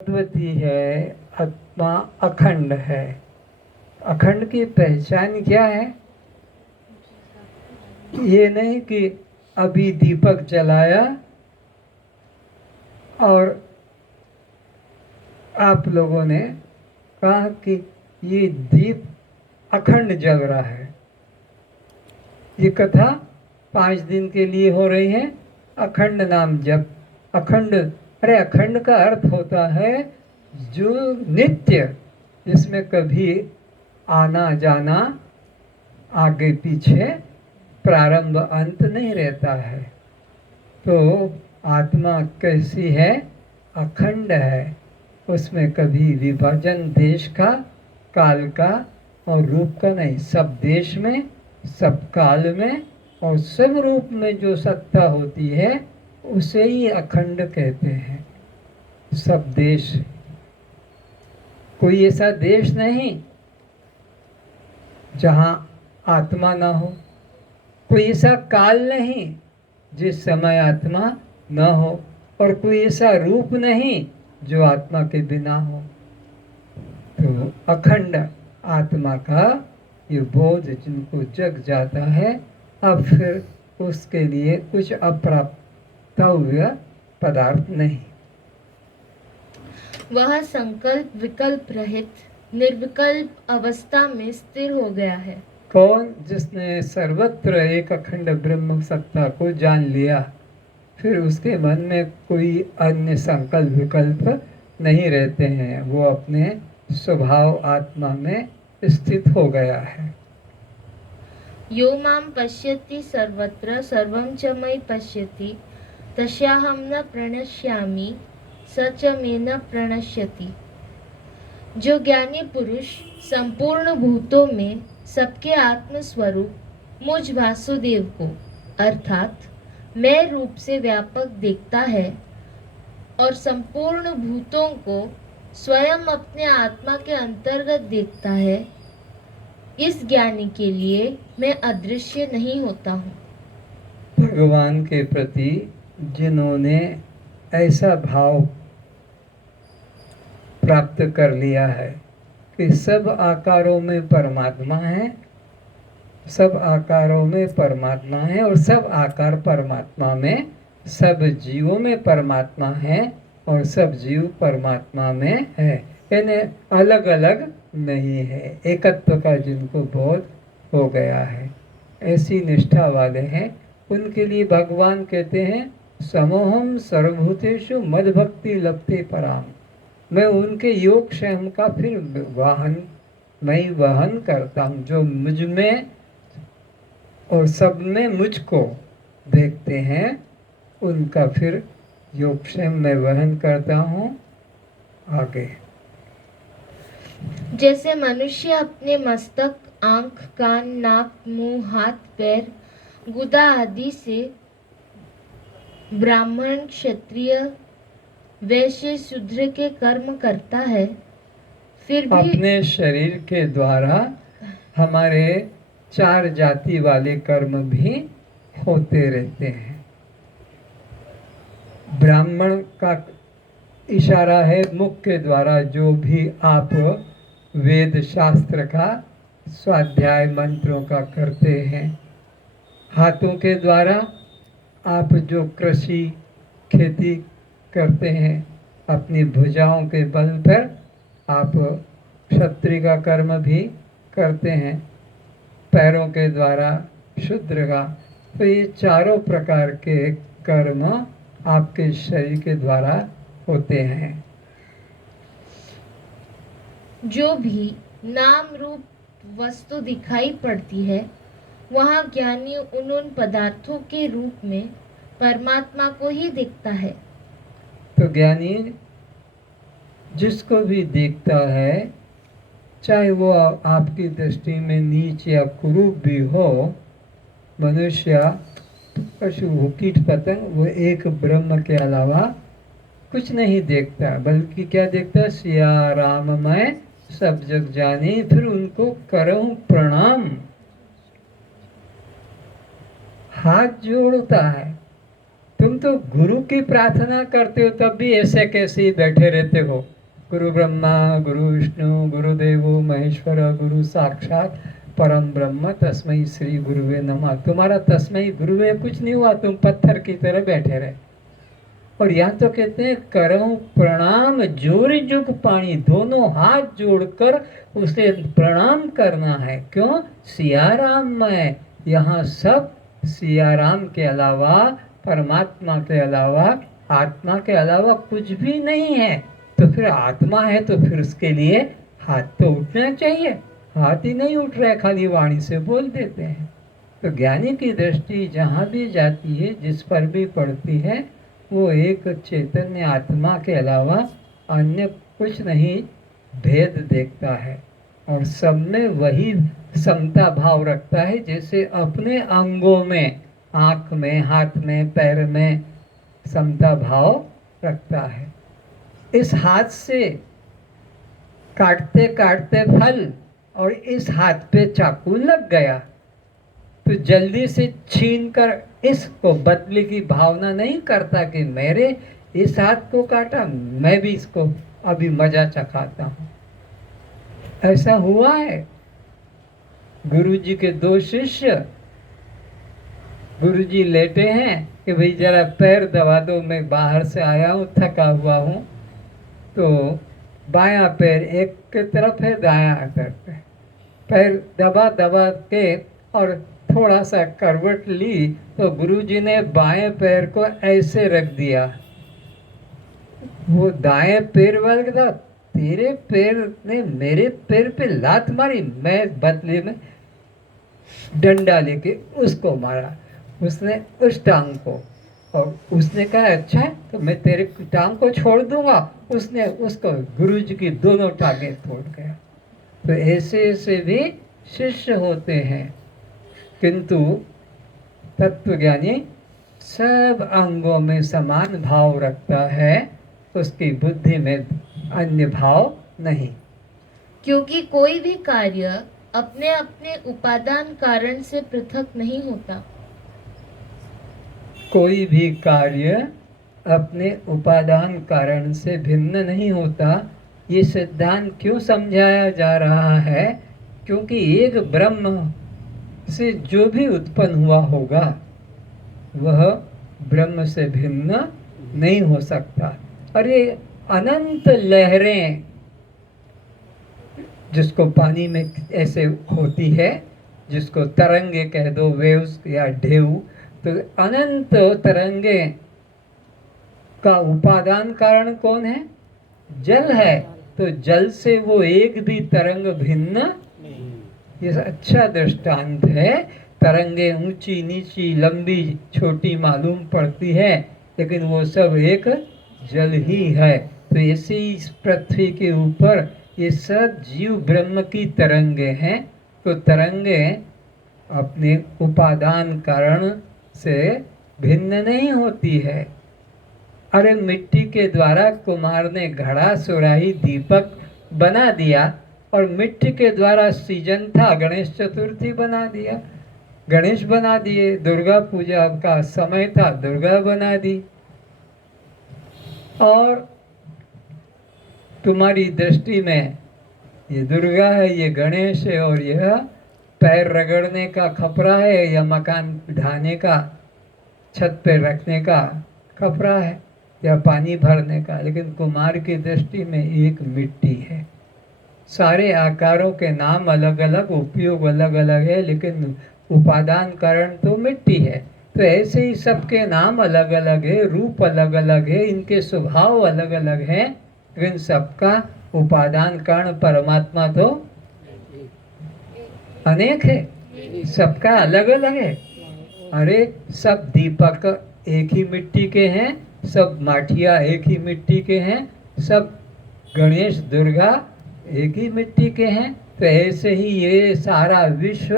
अद्वितीय है, आत्मा अखंड है। अखंड की पहचान क्या है? ये नहीं कि अभी दीपक जलाया और आप लोगों ने कहा कि ये दीप अखंड जल रहा है। ये कथा 5 दिन के लिए हो रही है। अखंड नाम जप। अखंड, अरे अखंड का अर्थ होता है जो नित्य, जिसमें कभी आना जाना, आगे पीछे, प्रारंभ अंत नहीं रहता है। तो आत्मा कैसी है? अखंड है। उसमें कभी विभाजन देश का, काल का और रूप का नहीं। सब देश में, सब काल में और सब रूप में जो सत्ता होती है उसे ही अखंड कहते हैं। सब देश, कोई ऐसा देश नहीं जहाँ आत्मा ना हो। कोई ऐसा काल नहीं जिस समय आत्मा न हो, और कोई ऐसा रूप नहीं जो आत्मा के बिना हो। तो अखंड आत्मा का ये बोध जिनको जग जाता है, अब फिर उसके लिए कुछ अप्राप्तव्य पदार्थ नहीं। वह संकल्प विकल्प रहित निर्विकल्प अवस्था में स्थिर हो गया है। कौन? जिसने सर्वत्र एक अखंड ब्रह्म सत्ता को जान लिया, फिर उसके मन में कोई अन्य संकल्प विकल्प नहीं रहते हैं। वो अपने स्वभाव आत्मा में स्थित हो गया है। यो मां पश्यति सर्वत्र सर्वं च मयि पश्यति तस्याहं न प्रणश्यामि स च मे न प्रणश्यति। जो ज्ञानी पुरुष संपूर्ण भूतों में सबके आत्म स्वरूप मुझ वासुदेव को अर्थात मैं रूप से व्यापक देखता है और संपूर्ण भूतों को स्वयं अपने आत्मा के अंतर्गत देखता है, इस ज्ञानी के लिए मैं अदृश्य नहीं होता हूँ। भगवान के प्रति जिन्होंने ऐसा भाव प्राप्त कर लिया है कि सब आकारों में परमात्मा है, सब आकारों में परमात्मा है और सब आकार परमात्मा में, सब जीवों में परमात्मा है और सब जीव परमात्मा में है, यानी अलग अलग नहीं है। एकत्व का जिनको बोध हो गया है, ऐसी निष्ठा वाले हैं, उनके लिए भगवान कहते हैं समोहम सर्वभूतेषु मद भक्ति लभते पराम। मैं उनके योग क्षेम का फिर मैं वहन करता हूँ। जो मुझ में और सब में मुझको देखते हैं, उनका फिर योगक्षेम में वहन करता हूँ। आगे जैसे मनुष्य अपने मस्तक, आंख, कान, नाक, मुंह, हाथ, पैर, गुदा आदि से ब्राह्मण, क्षत्रिय, वैश्य, शूद्र के कर्म करता है, फिर भी अपने शरीर के द्वारा हमारे 4 जाति वाले कर्म भी होते रहते हैं। ब्राह्मण का इशारा है मुख के द्वारा जो भी आप वेद शास्त्र का स्वाध्याय मंत्रों का करते हैं। हाथों के द्वारा आप जो कृषि खेती करते हैं, अपनी भुजाओं के बल पर आप क्षत्रिय का कर्म भी करते हैं। पैरों के द्वारा शूद्र का। तो ये चारों प्रकार के कर्म आपके शरीर के द्वारा होते हैं। जो भी नाम रूप वस्तु दिखाई पड़ती है, वहाँ ज्ञानी उन पदार्थों के रूप में परमात्मा को ही देखता है। तो ज्ञानी जिसको भी देखता है, चाहे वो आपकी दृष्टि में नीच या कुरूप भी हो, मनुष्य, पशु, कीट पतंग, वो एक ब्रह्म के अलावा कुछ नहीं देखता, बल्कि क्या देखता? सिया राम मैं सब जग जानी, फिर उनको करूं प्रणाम। हाथ जोड़ता है, तुम तो गुरु की प्रार्थना करते हो तब भी ऐसे कैसे ही बैठे रहते हो। गुरु ब्रह्मा गुरु विष्णु गुरुदेवो महेश्वर गुरु साक्षात परम ब्रह्म तस्मै श्री गुरुवे नमः। तुम्हारा तस्मै गुरुवे कुछ नहीं हुआ, तुम पत्थर की तरह बैठे रहे। और यहाँ तो कहते हैं करो प्रणाम जोर जुग पानी, दोनों हाथ जोड़कर उसे प्रणाम करना है। क्यों? सियाराम में। यहाँ सब सियाराम के अलावा, परमात्मा के अलावा, आत्मा के अलावा कुछ भी नहीं है। तो फिर आत्मा है तो फिर उसके लिए हाथ तो उठना चाहिए। हाथ ही नहीं उठ रहा है, खाली वाणी से बोल देते हैं। तो ज्ञानी की दृष्टि जहाँ भी जाती है, जिस पर भी पड़ती है, वो एक चैतन्य आत्मा के अलावा अन्य कुछ नहीं भेद देखता है। और सब में वही समता भाव रखता है, जैसे अपने अंगों में, आँख में, हाथ में, पैर में समता भाव रखता है। इस हाथ से काटते काटते फल और इस हाथ पे चाकू लग गया तो जल्दी से छीन कर इसको बदले की भावना नहीं करता कि मेरे इस हाथ को काटा, मैं भी इसको अभी मजा चखाता हूँ। ऐसा हुआ है। गुरुजी के दो शिष्य, गुरुजी लेटे हैं कि भाई जरा पैर दबा दो, मैं बाहर से आया हूँ, थका हुआ हूँ। तो बायां पैर एक के तरफ है, दायां तरफ है। पैर दबा दबा के और थोड़ा सा करवट ली तो गुरुजी ने बाएं पैर को ऐसे रख दिया। वो दाएं पैर वाले का, तेरे पैर ने मेरे पैर पे लात मारी, मैं बदले में डंडा लेके उसको मारा, उसने उस टांग को। और उसने कहा अच्छा है तो मैं तेरे टांग को छोड़ दूंगा, उसने उसको गुरुजी की दोनों टांगें तोड़ गया। तो ऐसे ऐसे भी शिष्य होते हैं। किंतु तत्वज्ञानी सब अंगों में समान भाव रखता है, उसकी बुद्धि में अन्य भाव नहीं। क्योंकि कोई भी कार्य अपने अपने उपादान कारण से पृथक नहीं होता। कोई भी कार्य अपने उपादान कारण से भिन्न नहीं होता। ये सिद्धांत क्यों समझाया जा रहा है? क्योंकि एक ब्रह्म से जो भी उत्पन्न हुआ होगा वह ब्रह्म से भिन्न नहीं हो सकता। और ये अनंत लहरें जिसको पानी में ऐसे होती है, जिसको तरंगे कह दो, वेव्स या ढेउ, तो अनंत तरंगे का उपादान कारण कौन है? जल है। तो जल से वो एक भी तरंग भिन्न, ये अच्छा दृष्टांत है। तरंगे ऊंची नीची लंबी छोटी मालूम पड़ती है, लेकिन वो सब एक जल ही है। तो ऐसे ही इस पृथ्वी के ऊपर ये सब जीव ब्रह्म की तरंगे हैं। तो तरंगे अपने उपादान कारण से भिन्न नहीं होती है। अरे मिट्टी के द्वारा कुम्हार ने घड़ा सुराही दीपक बना दिया, और मिट्टी के द्वारा सीजन था, गणेश चतुर्थी बना दिया, गणेश बना दिए। दुर्गा पूजा का समय था, दुर्गा बना दी। और तुम्हारी दृष्टि में ये दुर्गा है, ये गणेश है, और यह पैर रगड़ने का खपरा है या मकान ढाने का, छत पे रखने का खपरा है या पानी भरने का। लेकिन कुम्हार की दृष्टि में एक मिट्टी है। सारे आकारों के नाम अलग अलग, उपयोग अलग अलग है, लेकिन उपादान कारण तो मिट्टी है। तो ऐसे ही सबके नाम अलग अलग है, रूप अलग अलग है, इनके स्वभाव अलग अलग हैं, लेकिन सबका उपादान कारण परमात्मा तो अनेक है, सबका अलग अलग है। अरे सब दीपक एक ही मिट्टी के हैं, सब माठिया एक ही मिट्टी के हैं, सब गणेश दुर्गा एक ही मिट्टी के हैं। तो ऐसे ही ये सारा विश्व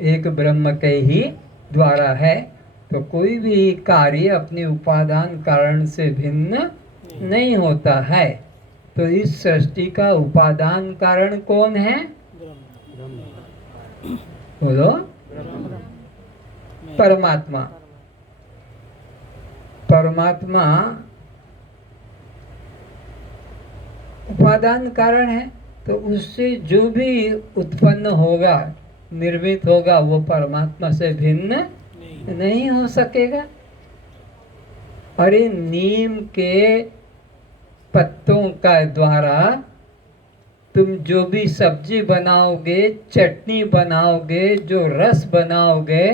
एक ब्रह्म के ही द्वारा है। तो कोई भी कार्य अपने उपादान कारण से भिन्न नहीं होता है। तो इस सृष्टि का उपादान कारण कौन है? बोलो, परमात्मा। परमात्मा उपादान कारण है, तो उससे जो भी उत्पन्न होगा, निर्मित होगा, वो परमात्मा से भिन्न नहीं हो सकेगा। अरे नीम के पत्तों का द्वारा तुम जो भी सब्जी बनाओगे, चटनी बनाओगे, जो रस बनाओगे,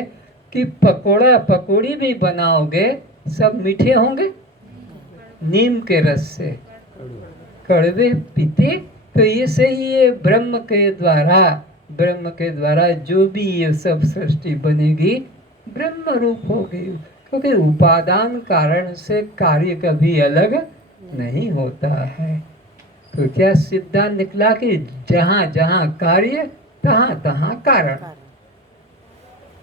कि पकोड़ा पकौड़ी भी बनाओगे, सब मीठे होंगे नीम के रस से, कड़वे पीते। तो ये सही है, ब्रह्म के द्वारा जो भी ये सब सृष्टि बनेगी ब्रह्म रूप होगी, क्योंकि उपादान कारण से कार्य कभी अलग नहीं होता है। तो क्या सिद्धांत निकला कि जहाँ जहाँ कार्य तहाँ तहाँ कारण,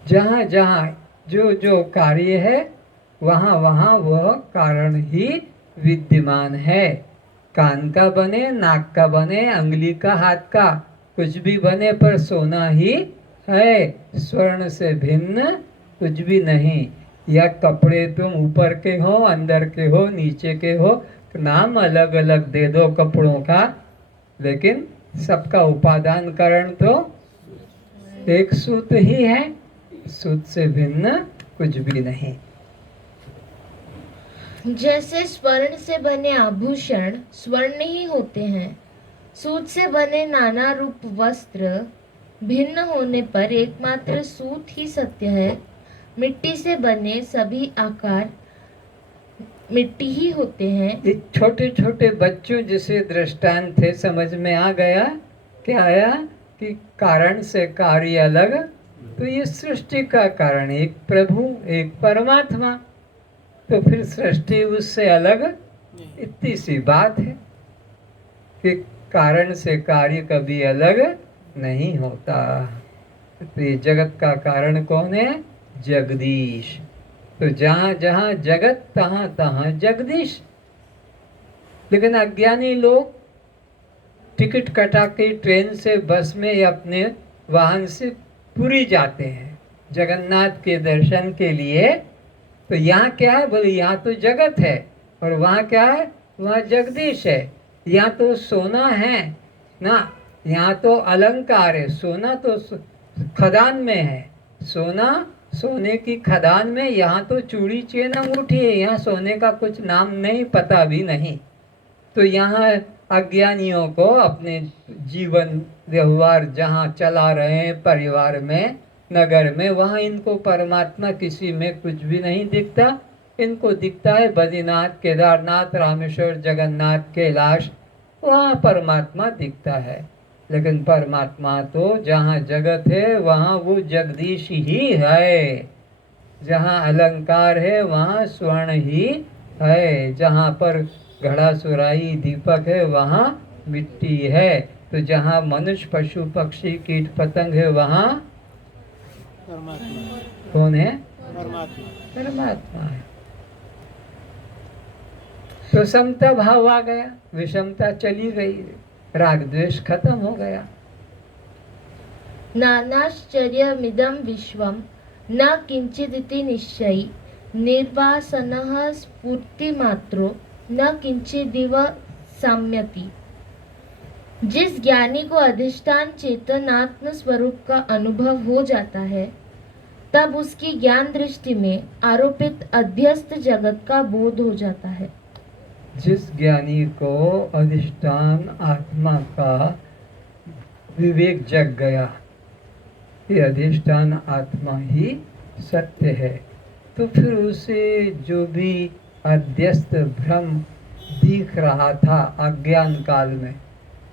जहाँ जहाँ जो जो कार्य है वहाँ वहाँ वह कारण ही विद्यमान है। कान का बने, नाक का बने, अंगुली का, हाथ का, कुछ भी बने पर सोना ही है, स्वर्ण से भिन्न कुछ भी नहीं। या कपड़े तुम ऊपर के हो, अंदर के हो, नीचे के हो, नाम अलग अलग दे दो कपड़ों का, लेकिन सबका उपादान कारण तो एक सूत ही है, सूत से भिन्न कुछ भी नहीं। जैसे स्वर्ण से बने आभूषण स्वर्ण ही होते हैं, सूत से बने नाना रूप वस्त्र भिन्न होने पर एकमात्र सूत ही सत्य है। मिट्टी से बने सभी आकार मिट्टी ही होते हैं। ये छोटे छोटे बच्चों जैसे दृष्टांत थे, समझ में आ गया क्या आया कि कारण से कार्य अलग, तो ये सृष्टि का कारण एक प्रभु, एक परमात्मा, तो फिर सृष्टि उससे अलग, इतनी सी बात है कि कारण से कार्य कभी अलग नहीं होता। तो ये जगत का कारण कौन है? जगदीश। तो जहाँ जहाँ जगत तहाँ तहाँ जगदीश। लेकिन अज्ञानी लोग टिकट कटा के ट्रेन से, बस में या अपने वाहन से पुरी जाते हैं जगन्नाथ के दर्शन के लिए। तो यहाँ क्या है? बोले यहाँ तो जगत है, और वहाँ क्या है? वहाँ जगदीश है। यहाँ तो सोना है ना, यहाँ तो अलंकार है। सोना तो खदान में है, सोने की खदान में। यहाँ तो चूड़ी चेन अंगूठी है, यहाँ सोने का कुछ नाम नहीं, पता भी नहीं। तो यहाँ अज्ञानियों को अपने जीवन व्यवहार जहाँ चला रहे हैं, परिवार में, नगर में, वहाँ इनको परमात्मा किसी में कुछ भी नहीं दिखता। इनको दिखता है बद्रीनाथ, केदारनाथ, रामेश्वर, जगन्नाथ, कैलाश, वहाँ परमात्मा दिखता है। लेकिन परमात्मा तो जहाँ जगत है वहाँ वो जगदीश ही है। जहाँ अलंकार है वहाँ स्वर्ण ही है। जहाँ पर घड़ा सुराही दीपक है वहाँ मिट्टी है। तो जहाँ मनुष्य, पशु, पक्षी, कीट पतंग है वहाँ परमात्मा। कौन है? परमात्मा। परमात्मा है। तो समता भाव आ गया, विषमता चली गई, राग द्वेष खत्म हो गया। नानाश्चर्यमिदं विश्वं न किंचिदिति निश्चयी निर्वासनः स्फूर्तिमात्रो न किंचिदिव साम्यति। जिस ज्ञानी को अधिष्ठान चेतनात्म स्वरूप का अनुभव हो जाता है, तब उसकी ज्ञान दृष्टि में आरोपित अध्यस्त जगत का बोध हो जाता है। जिस ज्ञानी को अधिष्ठान आत्मा का विवेक जग गया, ये अधिष्ठान आत्मा ही सत्य है, तो फिर उसे जो भी अध्यस्त भ्रम दिख रहा था अज्ञान काल में,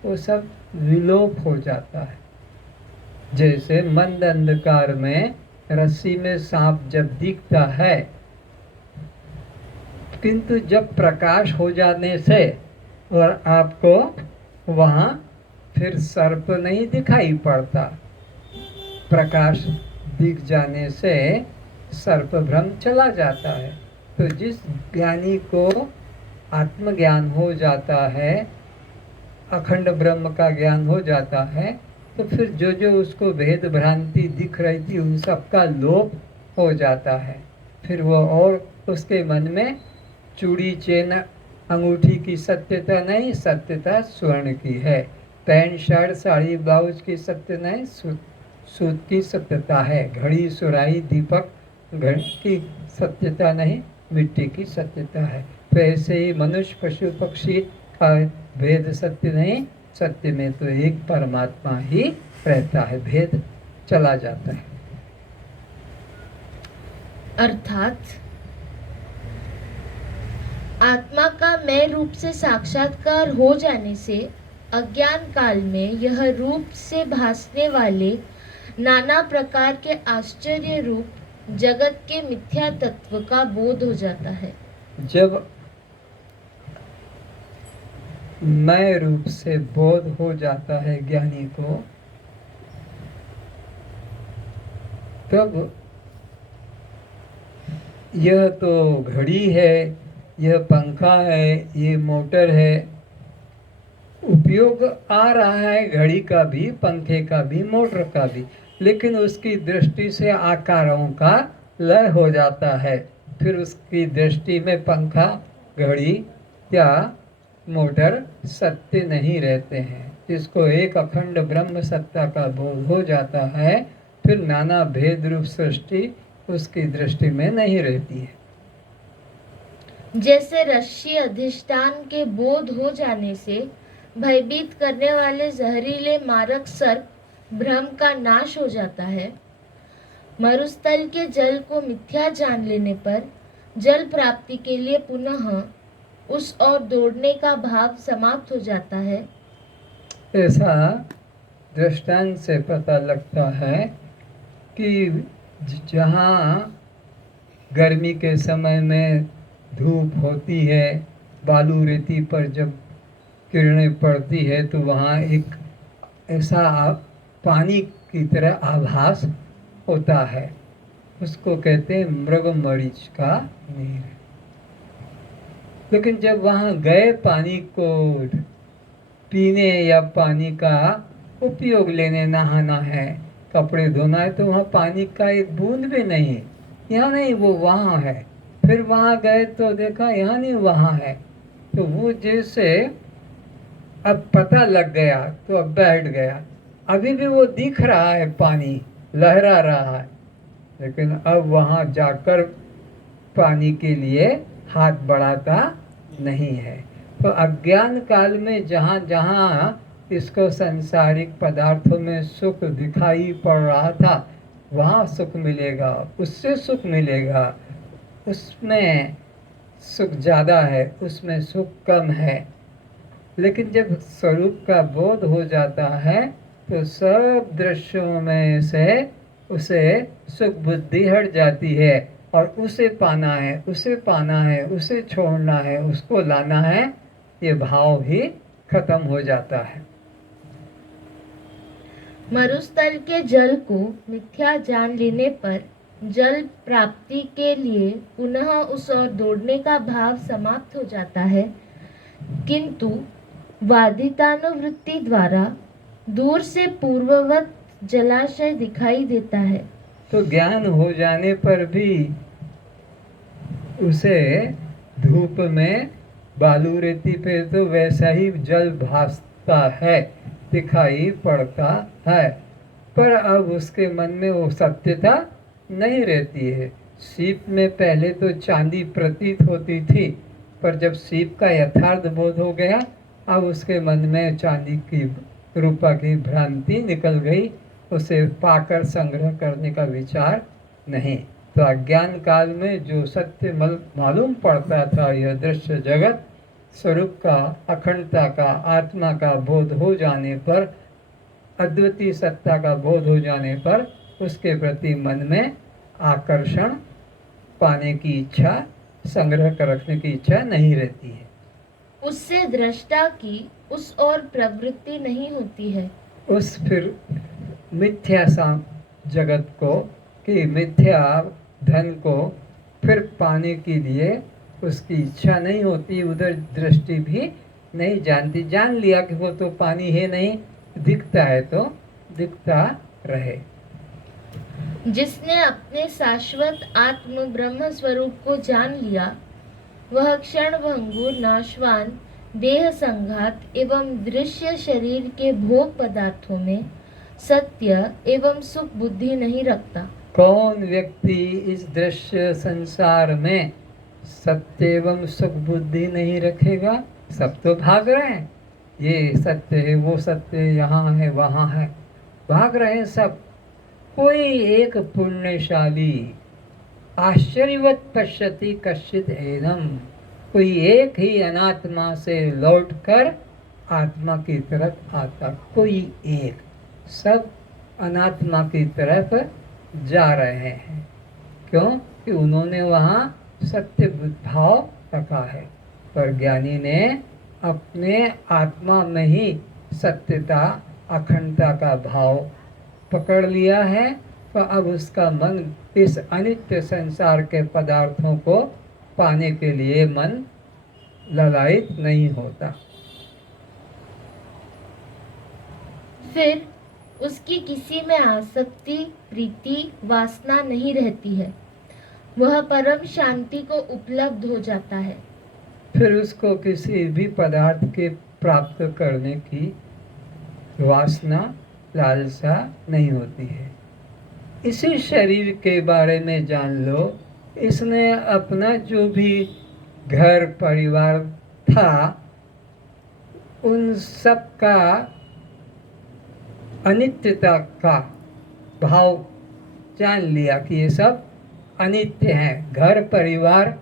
वो सब विलोप हो जाता है। जैसे मंद अंधकार में रस्सी में सांप जब दिखता है, किंतु जब प्रकाश हो जाने से और आपको वहाँ फिर सर्प नहीं दिखाई पड़ता, प्रकाश दिख जाने से सर्प भ्रम चला जाता है। तो जिस ज्ञानी को आत्मज्ञान हो जाता है, अखंड ब्रह्म का ज्ञान हो जाता है, तो फिर जो जो उसको भेद भ्रांति दिख रही थी उन सब का लोप हो जाता है। फिर वो और उसके मन में चूड़ी चेन अंगूठी की सत्यता नहीं, सत्यता स्वर्ण की है। पैंट शर्ट साड़ी ब्लाउज की सत्य नहीं, सूत की सत्यता है। घड़ी सुराही दीपक घड़ी की सत्यता नहीं, मिट्टी की सत्यता है। तो ऐसे ही मनुष्य पशु पक्षी का भेद सत्य नहीं, सत्य में तो एक परमात्मा ही रहता है, भेद चला जाता है। अर्थात आत्मा का मैं रूप से साक्षात्कार हो जाने से अज्ञान काल में यह रूप से भासने वाले नाना प्रकार के आश्चर्य रूप जगत के मिथ्या तत्व का बोध हो जाता है। जब मैं रूप से बोध हो जाता है ज्ञानी को, तब यह तो घड़ी है, यह पंखा है, ये मोटर है, उपयोग आ रहा है घड़ी का भी, पंखे का भी, मोटर का भी, लेकिन उसकी दृष्टि से आकारों का लय हो जाता है। फिर उसकी दृष्टि में पंखा, घड़ी या मोटर सत्य नहीं रहते हैं। जिसको एक अखंड ब्रह्म सत्ता का बोध हो जाता है, फिर नाना भेद रूप सृष्टि उसकी दृष्टि में नहीं रहती है। जैसे रश्मि अधिष्ठान के बोध हो जाने से भयभीत करने वाले जहरीले मारक सर्प भ्रम का नाश हो जाता है, मरुस्थल के जल को मिथ्या जान लेने पर जल प्राप्ति के लिए पुनः उस ओर दौड़ने का भाव समाप्त हो जाता है। ऐसा दृष्टांत से पता लगता है कि जहाँ गर्मी के समय में धूप होती है, बालू रेती पर जब किरणें पड़ती है, तो वहाँ एक ऐसा पानी की तरह आभास होता है। उसको कहते हैं मृगमरीच का नीर। लेकिन जब वहाँ गए पानी को पीने या पानी का उपयोग लेने, नहाना है, कपड़े धोना है, तो वहाँ पानी का एक बूंद भी नहीं, यहाँ नहीं, वो वहाँ है। फिर वहाँ गए तो देखा यहाँ नहीं, वहाँ है। तो वो जैसे अब पता लग गया तो अब बैठ गया। अभी भी वो दिख रहा है, पानी लहरा रहा है, लेकिन अब वहाँ जाकर पानी के लिए हाथ बढ़ाता नहीं है। तो अज्ञान काल में जहाँ जहाँ इसको सांसारिक पदार्थों में सुख दिखाई पड़ रहा था, वहाँ सुख मिलेगा, उससे सुख मिलेगा, उसमें सुख ज़्यादा है, उसमें सुख कम है। लेकिन जब स्वरूप का बोध हो जाता है, तो सब दृश्यों में से उसे सुख बुद्धि हट जाती है, और उसे पाना है, उसे पाना है, उसे छोड़ना है, उसको लाना है, ये भाव ही खत्म हो जाता है। मरुस्थल के जल को मिथ्या जान लेने पर जल प्राप्ति के लिए पुनः उस ओर दौड़ने का भाव समाप्त हो जाता है, किंतु बाधितानुवृत्ति द्वारा दूर से पूर्ववत जलाशय दिखाई देता है। तो ज्ञान हो जाने पर भी उसे धूप में, बालू रेती पे तो वैसा ही जल भासता है, दिखाई पड़ता है, पर अब उसके मन में वो सत्यता नहीं रहती है। सीप में पहले तो चांदी प्रतीत होती थी, पर जब सीप का यथार्थ बोध हो गया, अब उसके मन में चांदी की रूपा की भ्रांति निकल गई, उसे पाकर संग्रह करने का विचार नहीं। तो अज्ञान काल में जो सत्य मालूम पड़ता था, यह दृश्य जगत, स्वरूप का, अखंडता का, आत्मा का बोध हो जाने पर, अद्वितीय सत्ता का बोध हो जाने पर, उसके प्रति मन में आकर्षण, पाने की इच्छा, संग्रह कर रखने की इच्छा नहीं रहती है। उससे दृष्टा की उस ओर प्रवृत्ति नहीं होती है। उस फिर मिथ्या जगत को, कि मिथ्या धन को फिर पाने के लिए उसकी इच्छा नहीं होती, उधर दृष्टि भी नहीं जानती। जान लिया कि वो तो पानी है नहीं, दिखता है तो दिखता रहे। जिसने अपने शाश्वत आत्म ब्रह्म स्वरूप को जान लिया, वह क्षण भंगुर नाशवान देह संघात एवं दृश्य शरीर के भोग पदार्थों में सत्य एवं सुख बुद्धि नहीं रखता। कौन व्यक्ति इस दृश्य संसार में सत्य एवं सुख बुद्धि नहीं रखेगा? सब तो भाग रहे हैं, ये सत्य है, वो सत्य है, यहाँ है, वहाँ है, भाग रहे हैं सब। कोई एक पुण्यशाली आश्चर्यवत पश्यति कश्चित एनम, कोई एक ही अनात्मा से लौटकर आत्मा की तरफ आता, कोई एक, सब अनात्मा की तरफ जा रहे हैं। क्यों? कि उन्होंने वहाँ सत्य भाव रखा है, पर ज्ञानी ने अपने आत्मा में ही सत्यता अखंडता का भाव पकड़ लिया है, तो अब उसका मन इस अनित्य संसार के पदार्थों को पाने के लिए मन ललायित नहीं होता। फिर उसकी किसी में आसक्ति, प्रीति, वासना नहीं रहती है, वह परम शांति को उपलब्ध हो जाता है। फिर उसको किसी भी पदार्थ के प्राप्त करने की वासना, लालसा नहीं होती है। इसी शरीर के बारे में जान लो, इसने अपना जो भी घर परिवार था, उन सब का अनित्यता का भाव जान लिया कि ये सब अनित्य हैं। घर परिवार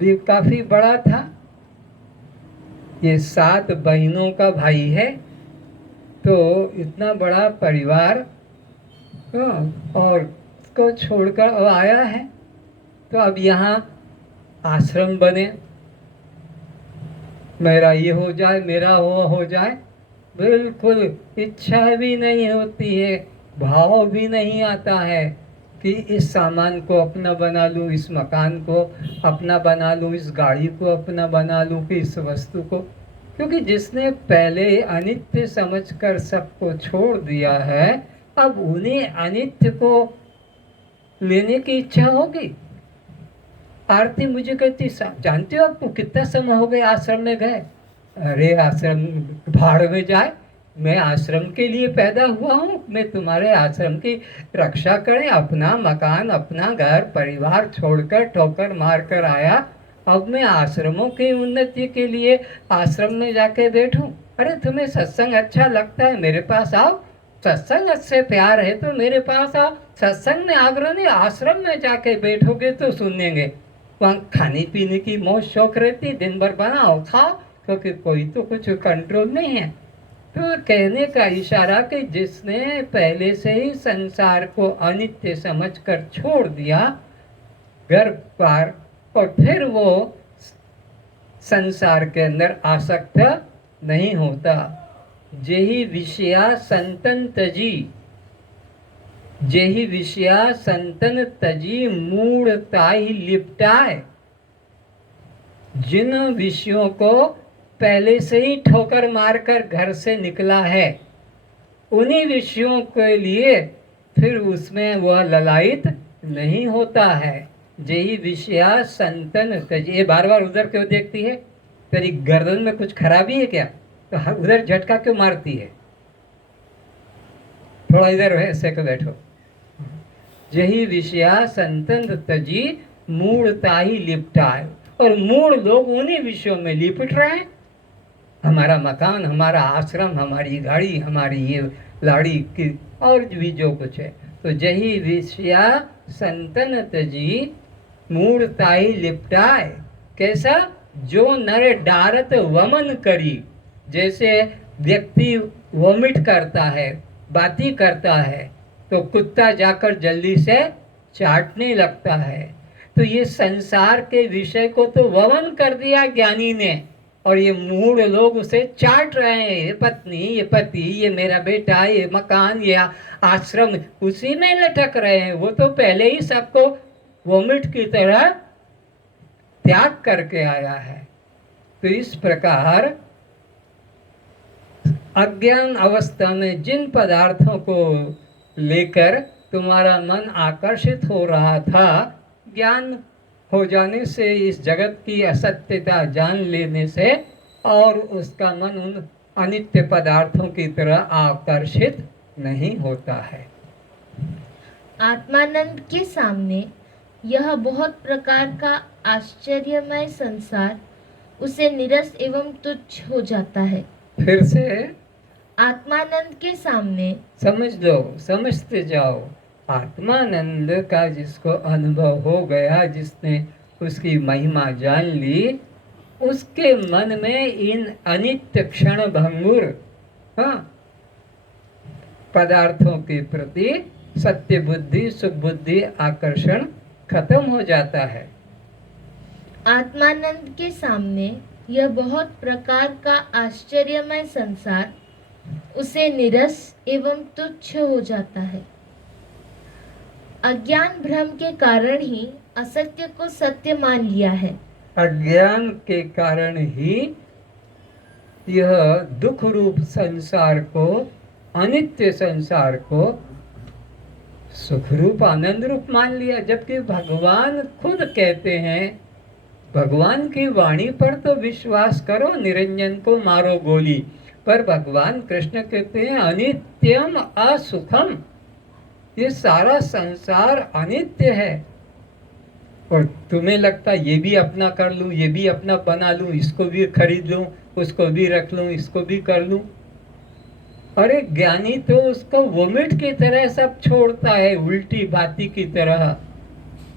भी काफी बड़ा था, ये 7 बहनों का भाई है, तो इतना बड़ा परिवार और को छोड़कर अब आया है, तो अब यहाँ आश्रम बने, मेरा ये हो जाए, मेरा वो हो जाए, बिल्कुल इच्छा भी नहीं होती है, भाव भी नहीं आता है कि इस सामान को अपना बना लूँ, इस मकान को अपना बना लूँ, इस गाड़ी को अपना बना लूँ, कि इस वस्तु को, क्योंकि जिसने पहले अनित्य समझकर सबको छोड़ दिया है, अब उन्हें अनित्य को लेने की इच्छा होगी। आरती मुझे कहती, जानते हो आपको कितना समय हो गया आश्रम में गए? अरे आश्रम भाड़ में जाए, मैं आश्रम के लिए पैदा हुआ हूँ, मैं तुम्हारे आश्रम की रक्षा करें, अपना मकान, अपना घर परिवार छोड़कर ठोकर मार कर आया, अब मैं आश्रमों की उन्नति के लिए आश्रम में जाके बैठूं? अरे तुम्हें सत्संग अच्छा लगता है, मेरे पास आओ, सत्संग से प्यार है तो मेरे पास आओ, सत्संग में आग्रह नहीं, आश्रम में जाके बैठोगे तो सुनेंगे, वहाँ खाने पीने की मौज शौक रहती, दिन भर बनाओ खाओ, क्योंकि कोई तो कुछ कंट्रोल नहीं है। तो कहने का इशारा कि जिसने पहले से ही संसार को अनित्य समझकर छोड़ दिया घर पार, और फिर वो संसार के अंदर आसक्त नहीं होता। जेहि विषया संतन तजी, जेहि विषया संतन तजी मूढ़ ताहि लिपटाए, जिन विषयों को पहले से ही ठोकर मारकर घर से निकला है, उन्हीं विषयों के लिए फिर उसमें वह ललायित नहीं होता है। जेहि विषया संतन तजी, ये बार बार उधर क्यों देखती है? तेरी गर्दन में कुछ खराबी है क्या? तो उधर झटका क्यों मारती है? थोड़ा इधर ऐसे को बैठो। जेहि विषया संतन तजी मूढ़ ताहि लिपटाए, और मूढ़ लोग उन्हीं विषयों में लिपट रहे हैं। हमारा मकान, हमारा आश्रम, हमारी गाड़ी, हमारी ये लाड़ी की, और भी जो कुछ है। तो जेहि विषया संतन तजी मूढ़ ताहि लिपटाए, कैसा? जो नर डारत वमन करी, जैसे व्यक्ति वोमिट करता है, बाती करता है, तो कुत्ता जाकर जल्दी से चाटने लगता है। तो ये संसार के विषय को तो वमन कर दिया ज्ञानी ने, और ये मूढ़ लोग उसे चाट रहे हैं। ये पत्नी, ये पति, ये मेरा बेटा, ये मकान, ये आश्रम, उसी में लटक रहे हैं। वो तो पहले ही सबको वोमिट की तरह त्याग करके आया है। तो इस प्रकार अज्ञान अवस्था में जिन पदार्थों को लेकर तुम्हारा मन आकर्षित हो रहा था ज्ञान हो जाने से, इस जगत की असत्यता जान लेने से, और उसका मन उन अनित्य पदार्थों की तरह आकर्षित नहीं होता है। आत्मानंद के सामने यह बहुत प्रकार का आश्चर्यमय संसार उसे निरस एवं तुच्छ हो जाता है। फिर से आत्मानंद के सामने समझ लो, समझते जाओ। आत्मानंद का जिसको अनुभव हो गया, जिसने उसकी महिमा जान ली, उसके मन में इन अनित्य क्षण भंगुर पदार्थों के प्रति सत्य बुद्धि, सुख बुद्धि, आकर्षण खत्म हो जाता है। आत्मानंद के सामने यह बहुत प्रकार का आश्चर्यमय संसार उसे निरस एवं तुच्छ हो जाता है। अज्ञान भ्रम के कारण ही असत्य को सत्य मान लिया है। अज्ञान के कारण ही यह दुख रूप संसार को, अनित्य संसार को सुख रूप, आनंद रूप मान लिया। जबकि भगवान खुद कहते हैं, भगवान की वाणी पर तो विश्वास करो, निरंजन को मारो गोली, पर भगवान कृष्ण कहते हैं अनित्यम असुखम, ये सारा संसार अनित्य है। और तुम्हें लगता ये भी अपना कर लूं, ये भी अपना बना लूं, इसको भी खरीद लूं, उसको भी रख लूं, इसको भी कर लूं। अरे ज्ञानी तो उसको वोमिट की तरह सब छोड़ता है, उल्टी बाती की तरह,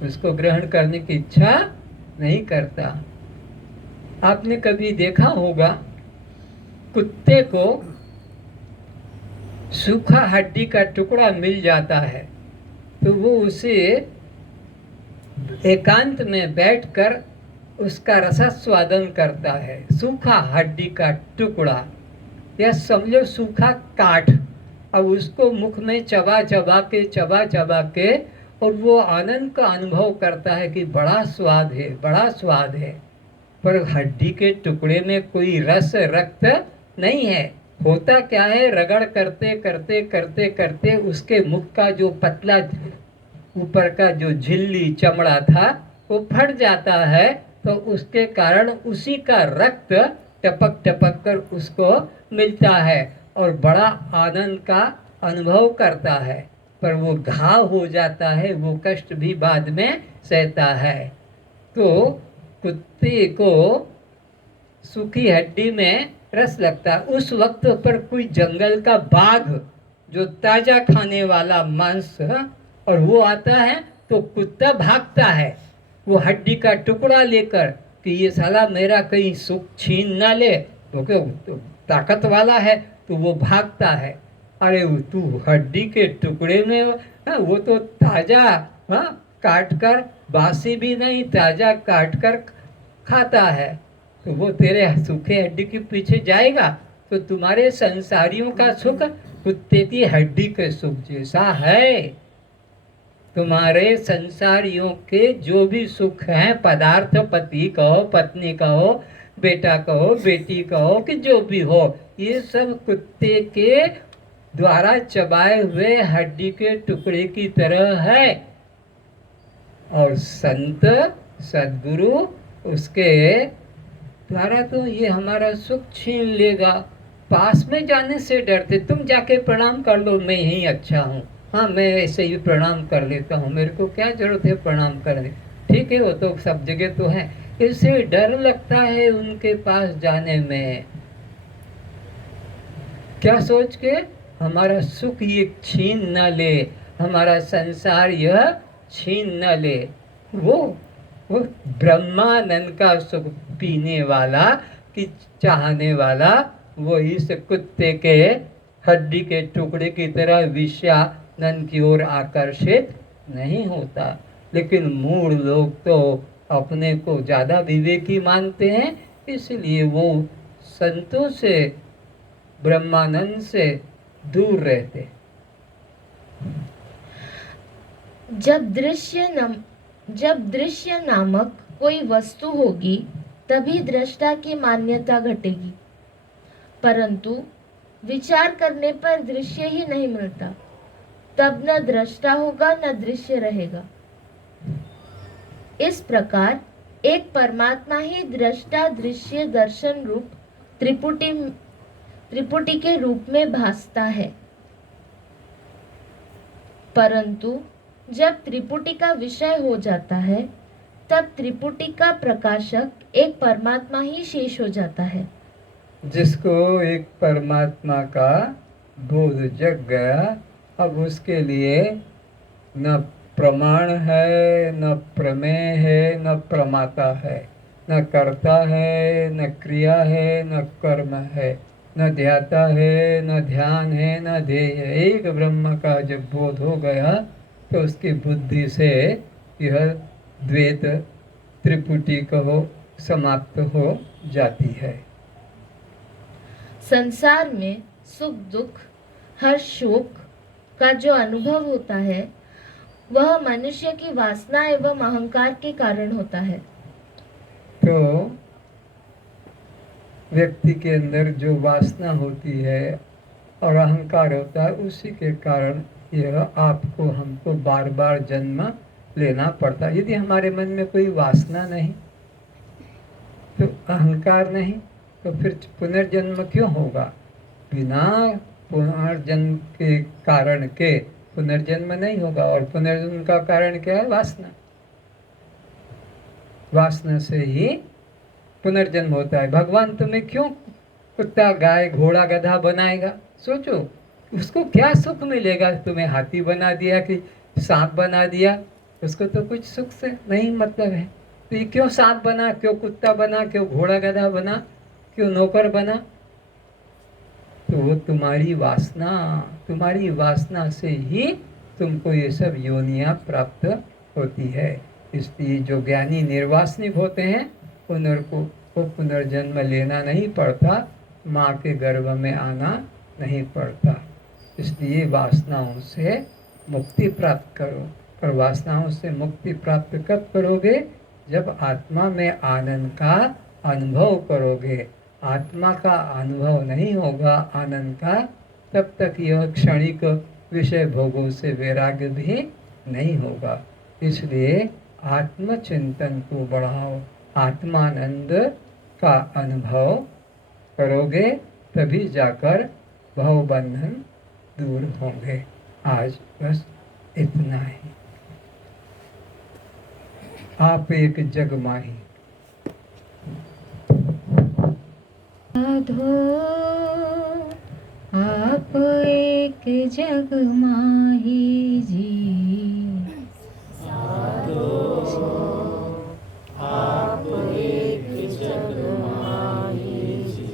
उसको ग्रहण करने की इच्छा नहीं करता। आपने कभी देखा होगा, कुत्ते को सूखा हड्डी का टुकड़ा मिल जाता है तो वो उसे एकांत में बैठकर उसका रसास्वादन करता है। सूखा हड्डी का टुकड़ा या समझो सूखा काठ, अब उसको मुख में चबा चबा के और वो आनंद का अनुभव करता है कि बड़ा स्वाद है, बड़ा स्वाद है। पर हड्डी के टुकड़े में कोई रस रक्त नहीं है। होता क्या है, रगड़ करते करते करते करते उसके मुख का जो पतला ऊपर का जो झिल्ली चमड़ा था वो फट जाता है, तो उसके कारण उसी का रक्त टपक टपक कर उसको मिलता है और बड़ा आनंद का अनुभव करता है। पर वो घाव हो जाता है, वो कष्ट भी बाद में सहता है। तो कुत्ते को सूखी हड्डी में रस लगता है। उस वक्त पर कोई जंगल का बाघ जो ताजा खाने वाला मांस और वो आता है तो कुत्ता भागता है, वो हड्डी का टुकड़ा लेकर कि ये साला मेरा कहीं सुख छीन ना ले, क्योंकि तो ताकत वाला है, तो वो भागता है। अरे तू हड्डी के टुकड़े में वो तो ताजा काट कर, बासी भी नहीं, ताजा काट कर खाता है, तो वो तेरे सूखे हड्डी के पीछे जाएगा। तो तुम्हारे संसारियों का सुख कुत्ते की हड्डी के सुख जैसा है। तुम्हारे संसारियों के जो भी सुख हैं, पदार्थ, पति कहो, पत्नी कहो, बेटा कहो, बेटी कहो, कि जो भी हो, ये सब कुत्ते के द्वारा चबाए हुए हड्डी के टुकड़े की तरह है। और संत सद्गुरु उसके द्वारा तो ये हमारा सुख छीन लेगा। पास में जाने से डरते, तुम जाके प्रणाम कर लो, मैं यही अच्छा हूँ, हाँ मैं ऐसे ही प्रणाम कर लेता हूँ, मेरे को क्या जरूरत है प्रणाम करने, ठीक है वो तो सब जगह तो है। इससे डर लगता है उनके पास जाने में, क्या सोच के हमारा सुख ये छीन न ले, हमारा संसार यह छीन न ले। वो ब्रह्मानंद का सुख पीने वाला कि चाहने वाला वो इस कुत्ते के हड्डी के टुकड़े की तरह विषयानंद की ओर आकर्षित नहीं होता। लेकिन मूढ़ लोग तो अपने को ज़्यादा विवेकी मानते हैं, इसलिए वो संतों से, ब्रह्मानंद से दूर रहते। जब दृश्य नामक कोई वस्तु होगी तभी दृष्टा की मान्यता घटेगी, परंतु विचार करने पर दृश्य ही नहीं मिलता, तब न दृष्टा होगा न दृश्य रहेगा। इस प्रकार एक परमात्मा ही दृष्टा दृश्य दर्शन रूप त्रिपुटी के रूप में भासता है। परंतु जब त्रिपुटी का विषय हो जाता है तब त्रिपुटी का प्रकाशक एक परमात्मा ही शेष हो जाता है। जिसको एक परमात्मा का बोध जग गया, अब उसके लिए न प्रमाण है, न प्रमेय है, न प्रमाता है, न कर्ता है, न क्रिया है, न कर्म है, न ध्याता है, न ध्यान है, न ध्येय है। एक ब्रह्म का जब बोध हो गया तो उसकी बुद्धि से यह द्वैत त्रिपुटी कहो समाप्त हो जाती है। संसार में सुख दुख हर्ष शोक का जो अनुभव होता है वह मनुष्य की वासना एवं अहंकार के कारण होता है। तो व्यक्ति के अंदर जो वासना होती है और अहंकार होता है, उसी के कारण यह आपको हमको बार बार जन्म लेना पड़ता है। यदि हमारे मन में कोई वासना नहीं तो अहंकार नहीं तो फिर पुनर्जन्म क्यों होगा? बिना पुनर्जन्म के कारण के पुनर्जन्म नहीं होगा। और पुनर्जन्म का कारण क्या है? वासना। वासना से ही पुनर्जन्म होता है। भगवान तुम्हें क्यों कुत्ता गाय घोड़ा गधा बनाएगा? सोचो उसको क्या सुख मिलेगा? तुम्हें हाथी बना दिया कि सांप बना दिया, उसको तो कुछ सुख से नहीं मतलब है। तो ये क्यों सांप बना, क्यों कुत्ता बना, क्यों घोड़ा गधा बना, क्यों नौकर बना? तो वो तुम्हारी वासना से ही तुमको ये सब योनियां प्राप्त होती है। इसलिए जो ज्ञानी निर्वासनिक होते हैं उनको पुनर्जन्म लेना नहीं पड़ता, माँ के गर्भ में आना नहीं पड़ता। इसलिए वासनाओं से मुक्ति प्राप्त करो। और वासनाओं से मुक्ति प्राप्त कब करोगे? जब आत्मा में आनंद का अनुभव करोगे। आत्मा का अनुभव नहीं होगा आनंद का, तब तक यह क्षणिक विषय भोगों से वैराग्य भी नहीं होगा। इसलिए आत्मचिंतन को बढ़ाओ, आत्मानंद का अनुभव करोगे तभी जाकर भवबंधन दूर होंगे। आज बस इतना ही। आप एक जग माही। साधो आप एक जग माही जी, साधो आप एक जग माही जी,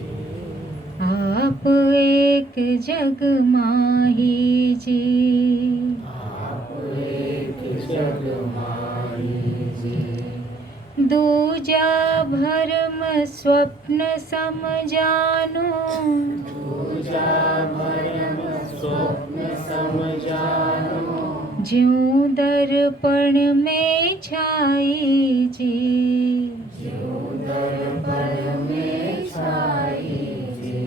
आप एक जग माही जी, आप एक जग माही जी। दूजा भरम स्वप्न सम जानो, दूजा भरम स्वप्न सम जानो, ज्यों दर्पण में छाई जी, ज्यों दर्पण में छाई जी।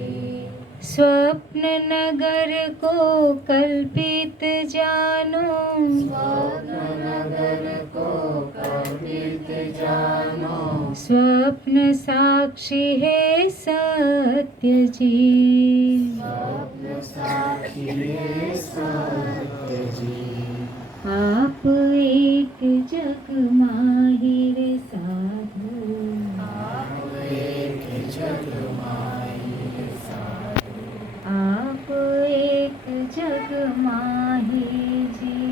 स्वप्न नगर को कल्पित जानो, स्वप्न नगर को कल्पित जानो, स्वप्न साक्षी है सत्य जी, स्वप्न साक्षी है सत्य जी। आप एक जग माही रे साधु, आप एक जग माही साधु, आप एक जग माही जी,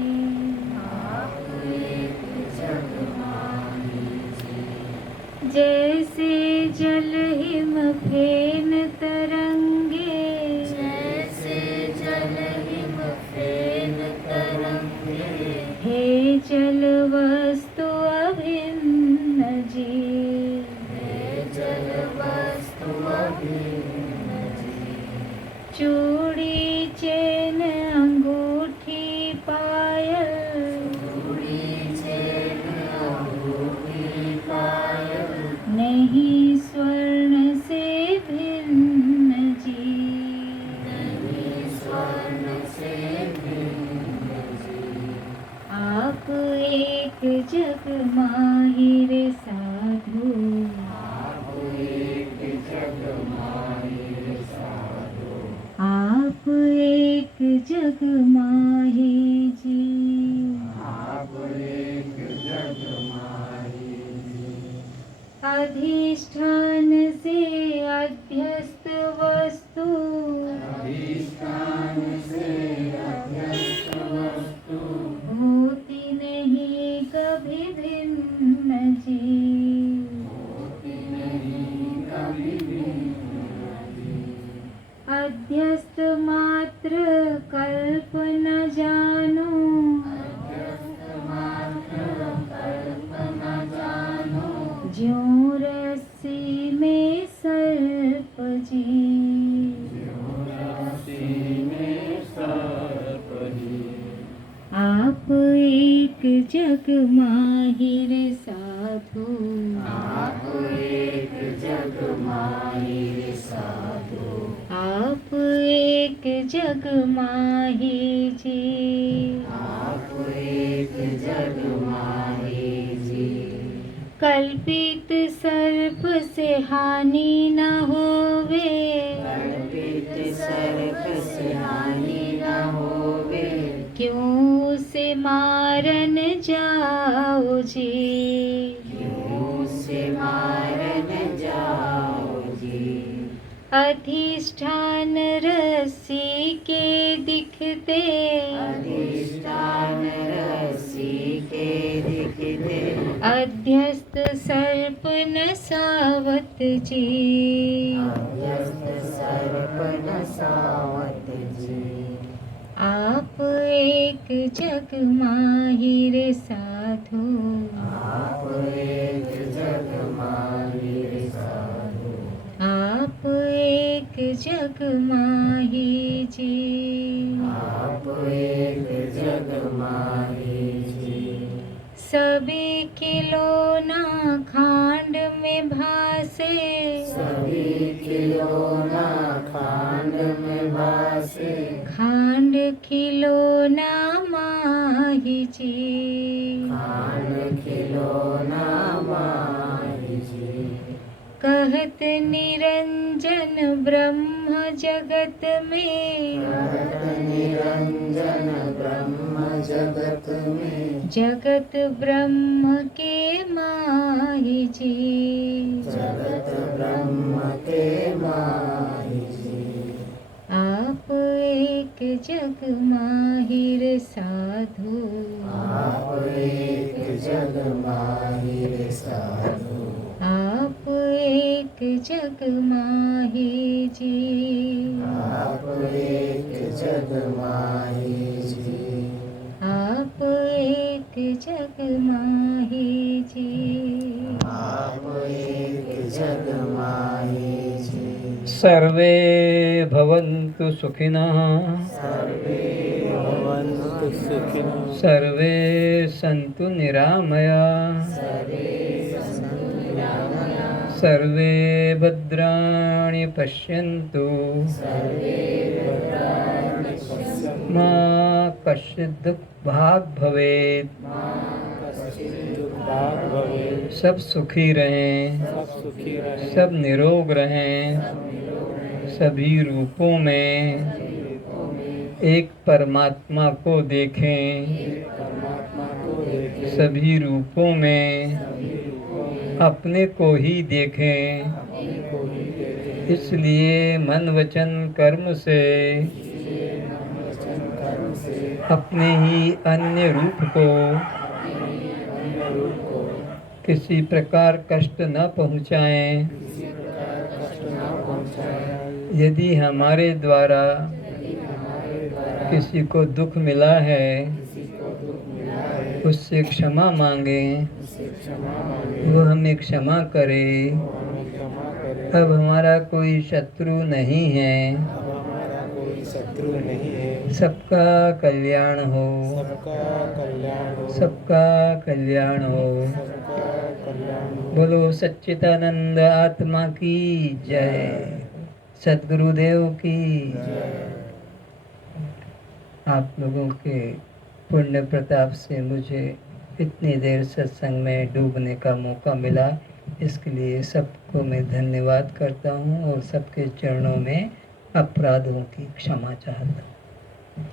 आप एक जग माही जी। जैसे जल हिम फेन तरंगे, जैसे जल हिम फेन तरंगे, हे जल वस्तु अभिन्न जी, हे जल वस्तु अभिन्न जी। चूड़ी चैन अंगूठी पायल, चूड़ी चैन अंगूठी पायल, नहीं स्वर्ण से भिन्न जी, नहीं स्वर्ण से भिन्न जग माहिर साधु आप एक जग माहिर साधु आप एक जग माहि जी आप एक जग माहि अधिष्ठान से अध्यस्त वस्तु अधिष्ठान से अध्यस्त वस्तु होती नहीं कभी भिन्न जी होती नहीं कभी भिन्न जी अध्यस्त मात्र कल्प न जानो अध्यस्त मात्र कल्प न जानो ज्यों रस्सी में सर्प जी ज्यों रस्सी में सर्प जी आप एक जग माहिर साधु आप एक जग माहिर साधु आप एक जग माहि जी आप एक जग माहि जी कल्पित सर्प से हानि न होवे कल्पित सर्प से हानि न होवे क्यों उसे मारन जाओ जी क्यों से मारन जाओ जी अधिष्ठान रस्सी के दिखते अधिष्ठान रस्सी के दिखते अध्यस्त सर्प न सावत जी अध्यस्त सर्प न सावत जी आप एक जग माहिर साधु आप एक जग माहिर साधु आप एक जग माहि जी आप एक जग माहि जी सभी खिलौना खांड में भासे सभी खिलौना खांड में भासे खांड खिलौना माहि जी खांड खिलौना माहि जी कहत निरंजन ब्रह्म जगत में कहत निरंजन ब्रह्म जगत में जगत ब्रह्म के माहि जी जगत ब्रह्म के माहि जी आप एक जग माहिर साधु आप एक जग माहिर साधु आप एक जग माहि जी आप एक जग माहि जी आप एक जग माहि जी आप एक जग माहि जी सर्वे भवन्तु सुखिनः सर्वे भवन्तु सुखिनः सर्वे सन्तु निरामयाः सर्वे सन्तु निरामयाः सर्वे भद्राणि पश्यन्तु सर्वे भद्राणि पश्यन्तु मा कश्चित् दुःखभाग् भवेत् मा कश्चित् दुःखभाग् भवेत् सब सुखी रहें, सब सुखी रहें सब निरोग रहें, सभी रूपों में एक परमात्मा को देखें, परमात्मा को देखें सभी रूपों में अपने को ही देखें। को ही देखें इसलिए मन वचन कर्म से वचन कर्म से अपने ही अन्य रूप को अन्य रूप को किसी प्रकार कष्ट न पहुँचाएं। किसी प्रकार कष्ट न पहुँचाए यदि हमारे द्वारा हमारे द्वारा किसी को दुख मिला है किसी को दुख मिला है उससे क्षमा मांगें, उससे क्षमा मांगे वो हमें क्षमा करे। हमें क्षमा करे अब हमारा कोई शत्रु नहीं है, अब हमारा कोई शत्रु नहीं है सबका कल्याण हो, सबका कल्याण हो सबका कल्याण हो। सबका कल्याण हो बोलो सच्चिदानंद आत्मा की जय, सद्गुरुदेव की। आप लोगों के पुण्य प्रताप से मुझे इतनी देर सत्संग में डूबने का मौका मिला, इसके लिए सबको मैं धन्यवाद करता हूँ और सबके चरणों में अपराधों की क्षमा चाहता हूँ।